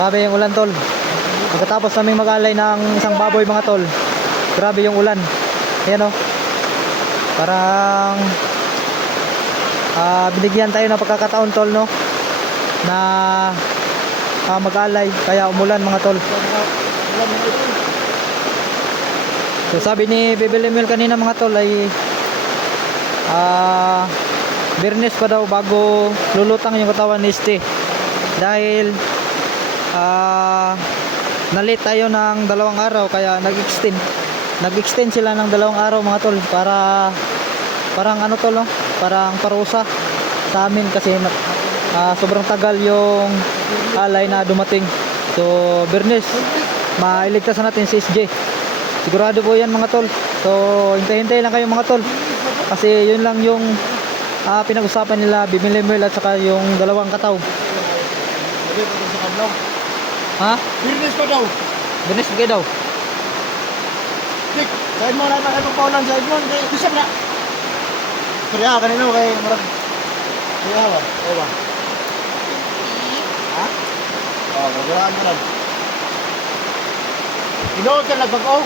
Grabe yung ulan, tol. Pagkatapos naming mag-alay ng isang baboy, mga tol, grabe yung ulan. Ayan o. Parang binigyan tayo ng pagkakataon, tol, no, na mag-alay, kaya umulan, mga tol. So sabi ni Bebe Lemuel kanina, mga tol, ay Biyernes pa daw bago lulutang yung katawan ni Este. Dahil na-late tayo ng 2 araw, kaya nag-extend sila ng 2 araw, mga tol, para parang ano, tol, no? Parang parusa sa amin kasi sobrang tagal yung alay na dumating. So Biyernes mailigtasan natin si SJ, sigurado po yan, mga tol. So hintay-hintay lang kayo, mga tol, kasi yun lang yung pinag-usapan nila Bebe Lemuel at saka yung 2 kataw. Ha? Biyernes pa daw. Biyernes pa daw. Dik, saan mo na nakapagpaulan sa Edmond? Bisa na. Kaya kanino kay marag. Kaya ba? O ba? Ha? Oh, gagawaan mo lang. Inood ka nagbago?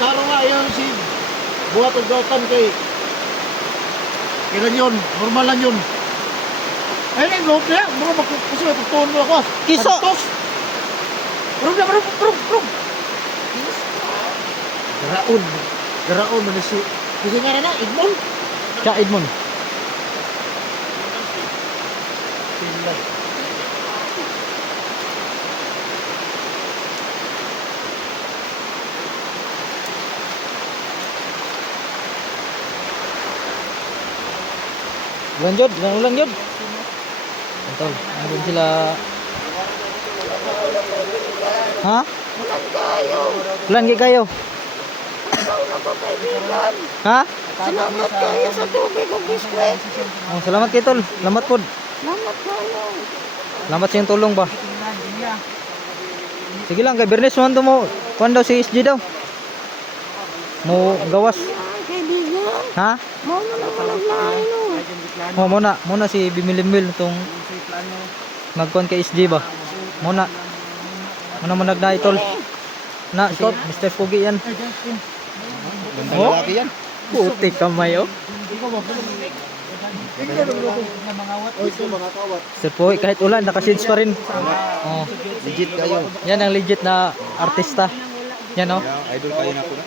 Taro nga yun si buhat o gautan kay kailan yun? Normal lang yun. Ayun ang loob niya. Mga magpupusin mo, tutuon mo ako. Kiso! Brum! Garaon mo na si... Kasi nga na, Edmond. Siya, Edmond. Ulan jod. Tol, andun sila. Ha? Ulan kayo. Ha? Salamat kayo sa tubig o biskwit. Oh, salamat kay tol. Salamat pod. Salamat kayo. Salamat sa iyong tulong ba. Sige lang, kay Biyernes man mo. Kuan daw si SG daw. Mo gawas. Kaibigan. Ha? Mau na lang plano. Oh, muna si Bebe Lemuel tong nagkuan kay SG ba. Muna mo nagdai tol. Na, stop, Mr. Pugi yan. Oh, Lalaki yan. putik kamay oh. Mga kawat. Mr. Pugi, kahit ulan, naka-shades pa rin. Oh, Legit kayo. yan ang legit na artista. Yan oh. Idol kayo na po na.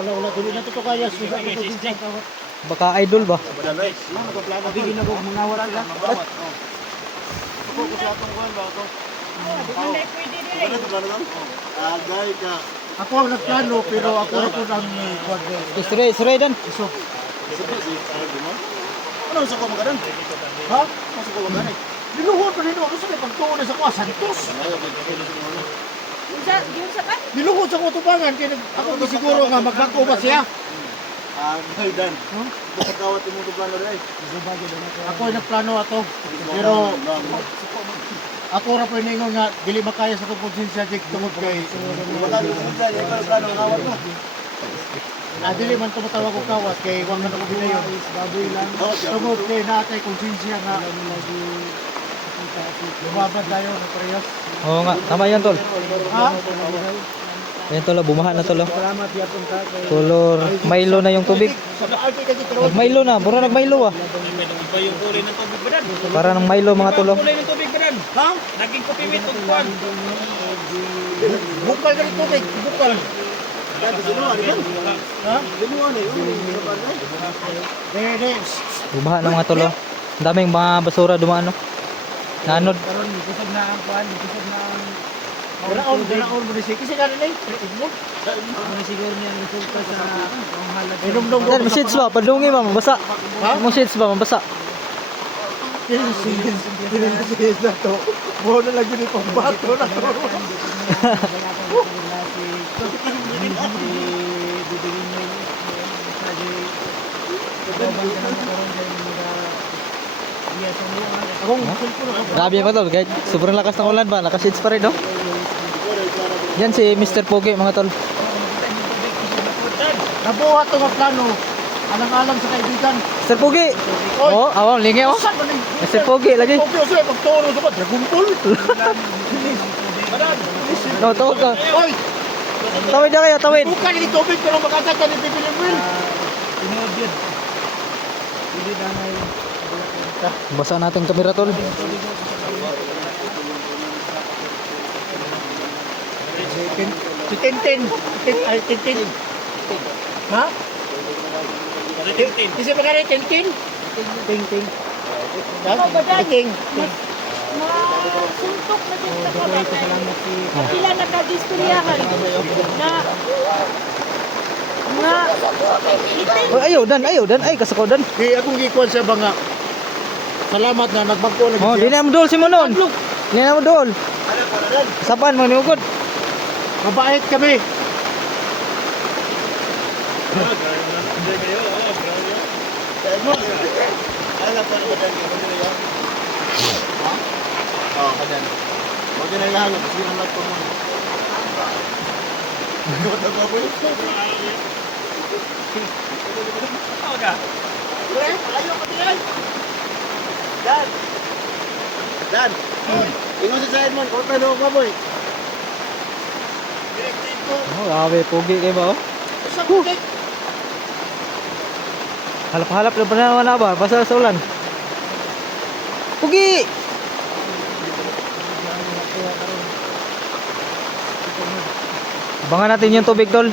Wala. Dili na to kaya. Baka idol ba? Bigyan ako mga wala ka. Ako ko sa atong kuan ba ako. Agay ka. Ako ang nagplano pero ako ra po ang kuan. Suray dan. Ano sa ko magadan? Ha? Sa ko magadan. Niluhod pa nino ako sa pagtuon sa kuwa Santos. Yun sa kan? Niluhod sa ko tubangan kay ako di siguro nga magbangko ba siya. Agay dan. Pagkawat mo to plano dai. Ako ang nagplano ato. Pero ako ra pa ningon nga dili makaya sa kong konsensya dik tungod kay dili man tumatawa ko kawat kay wag man ako ginayon baboy lang tungod kay naatay konsensya nga lumabad tayo na parehas. Oo nga, tama yan tol. Ha? Ayan tol, bumaha na tol. Salamat yapon ka kay Color Milo na yung tubig. Nag-Milo na, puro nag-Milo ah. Iba yung kulay ng tubig ba dan? Para ng Milo, mga tol. Kulay ng tubig ba dan? Ha? Naging kupimit o kuwan. Bukal ka rin tubig, bukal. Ha? Dede. Bumaha na mga tol. Oh. Ang daming mga basura dumaan no. Nanod. Karon kusog na ang kuan, kusog na ang Daraon mo ni sige kasi ganun eh. Ano siguro niya resulta sa mahalaga. Inom-nom Dan, message ba? Padungi ba? Mabasa. Message ba? Mabasa. Yes na to. Buho na lang yun yung pambato na to. Grabe pa tol. Kahit sobrang lakas ng ulan ba? Naka-shades pa rin no? Yan si Mr. Pogi mga tol. Nabuhat to nga plano. Alang-alang sa kaibigan. Sir Pugi. Oy. Oh, awang lingi oh. Saan man Sir Pugi lagi. Okay, sir, pagturo sa ba? Dragon Ball. Badan. No, tawag ka. Oy, Tawid na kayo, tawid. buka ni tubig pero makasag ka ni Bibiling Will. Basa natin kamera tol. Si Tintin. Ay, Tintin. Ha? Tintin. Kasi ba rin Tintin? Tintin. Tintin. Masuntok na din sa kabatay. Sila nakagistoryahan na itin. Oh, ayaw dan ay kasako dan. Di akong gikuan siya ba nga. Salamat na nagbangko lagi Oh, di siya. na mo dol si Monon. Di na mo dol. Sapan mo ni ugod. Mabait kami. Alam pa na ba dyan? Oo, kadan. Huwag na ihalo kasi yung lahat ko mo. Tawag ka. Ayaw ka diyan. Dan. Dan. Ingon sa side man, kung tanong ka boy. Direktive ko. Oh, grabe pugi kay ba oh. Sa putik. Halap-halap na pa na ba? Basa sa ulan. Pugi. Abangan natin yung tubig tol.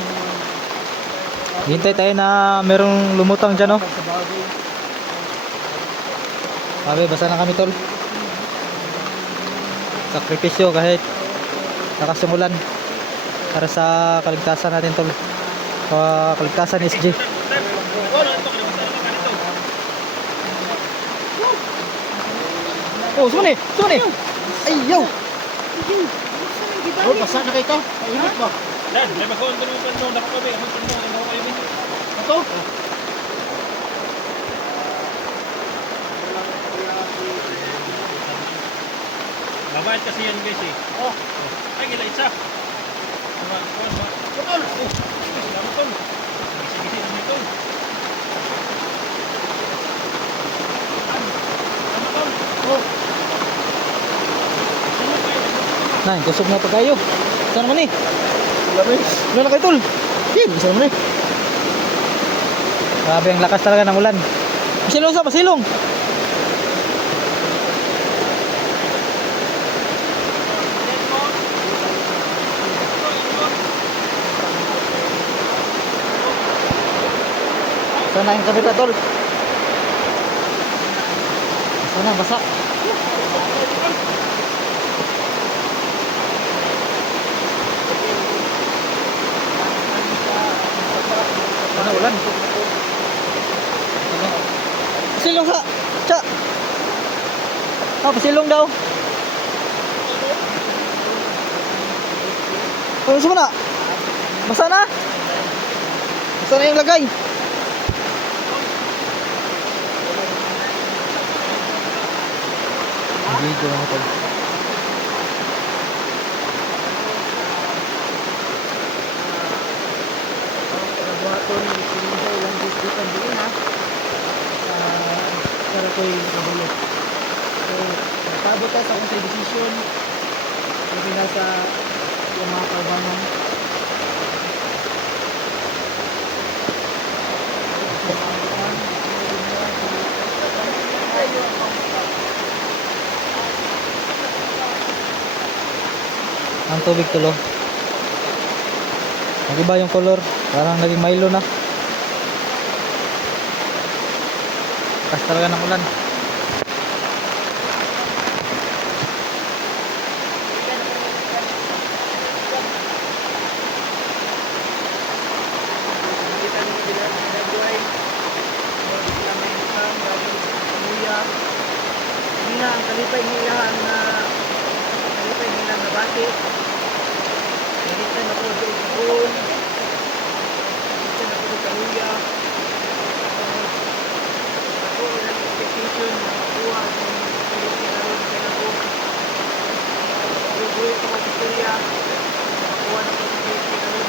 Hintay tayo na merong lumutang dyan oh. Sabi, basa na kami tol. Sakripisyo kahit nakasimulan para sa kaligtasan natin tol. Kaligtasan ni SG. Oh, sumani! Sumani! Ay, yo! Oh, basa na kayo to. Mainit ba? Dan, may magkaon ko naman pano. Nakakabi. Ako pano. Ano kayo min? Ito? Mabait kasi yan guys eh. Oh, Ay, gila isa. Ano ba? putol. Salamat tol. Gisi-gisi naman tol. Oh, Nay, kusog na to kayo. Saan mo ni? lamis. Wala na kayo tol. Kin, saan mo ni? Grabe ang lakas talaga ng ulan. Pasilong sa pasilong. Sana yung kamera tol. Sana basa. Sana ulan. Pasilong sa. Cha. Ah, pasilong daw. Ano sa na? Basa na? Basa na yung lagay. Video lang ito. Pero ko'y nabalo. So, nagpabot tayo sa akong sa decision. Sabi na sa yung mga kaubanan. Ang tubig tulo. Nag-iba yung color. Parang naging Milo na. Lakas talaga ng ulan. Hindi ang kalipay nilang na bati. Hindi na ako doon doon. Hindi na ako doon kaluya. Ako ilang expectation na makuha ng kalipay na rin kaya ako. Bubuhay ko ang istorya. Makuha ng kalipay na rin.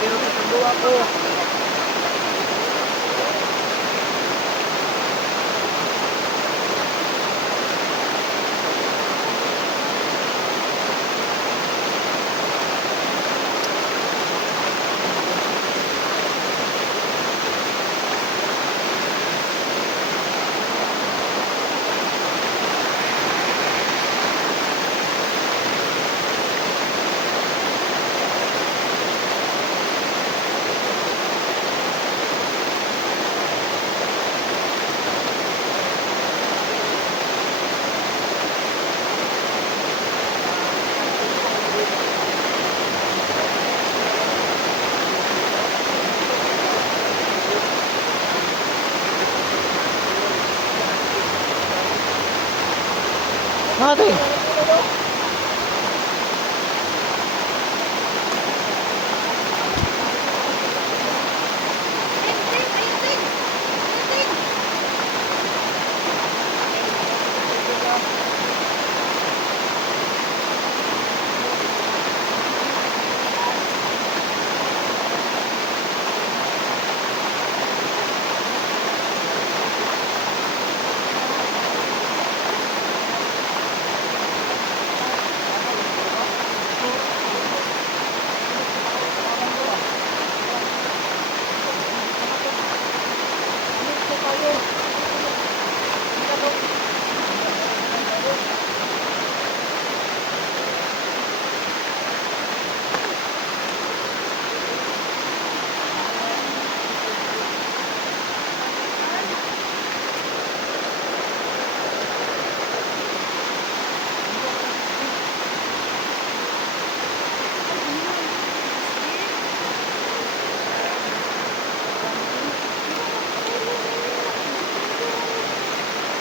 Pero sa kalua ko, Mga ting.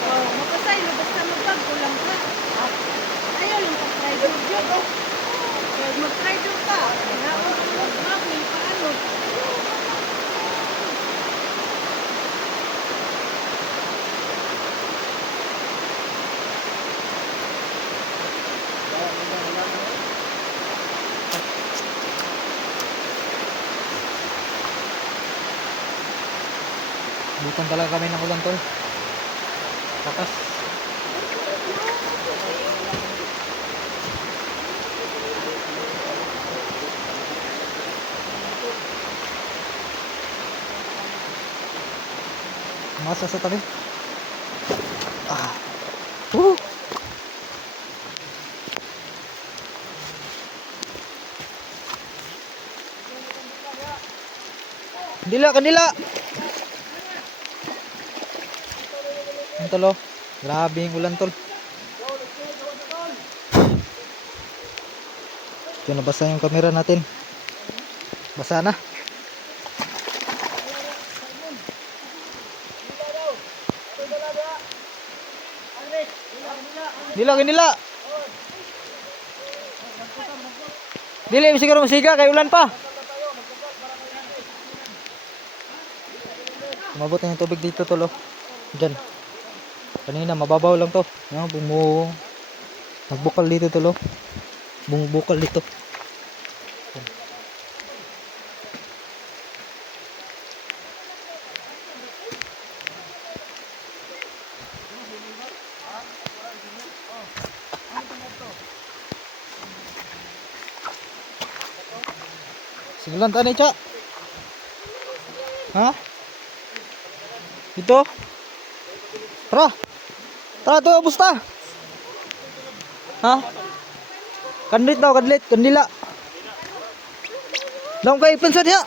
Oh, mapasay na basta magbag kulang ka. Ayaw lang mag-try doon yun. Kaya mag-try doon ka. Naon ang magbag, may paano. Butan talaga kami ng ulan tol. Takas. Masa sa tabi. Ah. Kandila, kandila. Ang tol oh. Grabe yung ulan tol. Ito nabasa yung camera natin. Basa na. Dila, kanila. Dili siguro masiga kay ulan pa. Umabot na yung tubig dito tol oh. Diyan. Kanina mababaw lang to. Yan, nagbukal dito tol oh. Bumubukal dito. Sigilan tani Cha. Ha? Ito. Tara. Tara to, busta. Ha? Kandit daw, kandit, kandila. Daw kay pensa diha.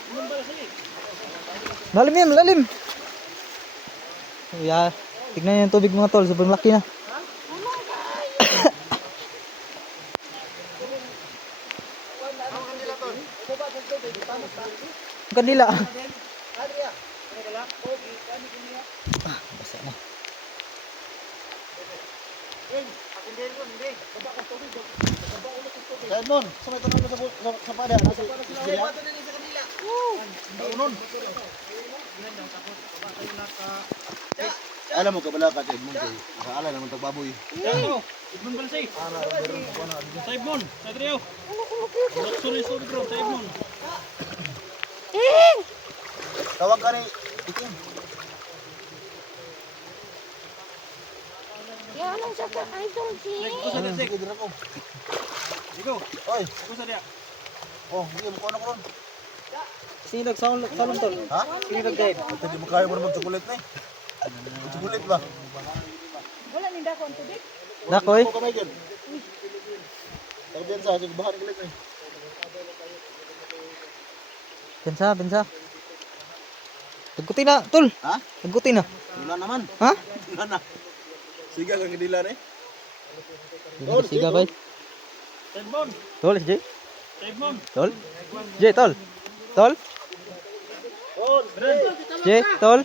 Lalim yan, lalim. Ya, tignan niyo yung tubig mga tol, sobrang laki na. Kandila. Basa na. Edmond, sa may tanong mo sa pada. Unon. Alam mo kabala ka Edmond kay akaala naman tagbaboy. Ano? Ibon Balsay. Sa Ibon. Sa Trio. Sorry bro. Sa Ibon. Tawag ka rin. Ikin. Yan ang sa idol si. Kusa na sik. Sige, ko. Ikaw. Oy, Kusa dia. oh, hindi mo ko na ko ron. Sinag salon tol. Ha? Sinag guide. Ito di mo kaya mo naman chocolate na eh. Chocolate ba? Wala ninda ko ang tubig. Dakoy. Ko kamay gyud. Tagbiyan sa sige bahan gilit eh. Bensa, bensa. Tagkuti na, tol. Ha? Tagkuti na. Wala naman. Ha? Wala na. Siga kang gidila eh. Siga bay. Sa Ibon. Tol, Jay. Sa Ibon. Tol. Jay, tol. Tol. Oh, Jay, tol.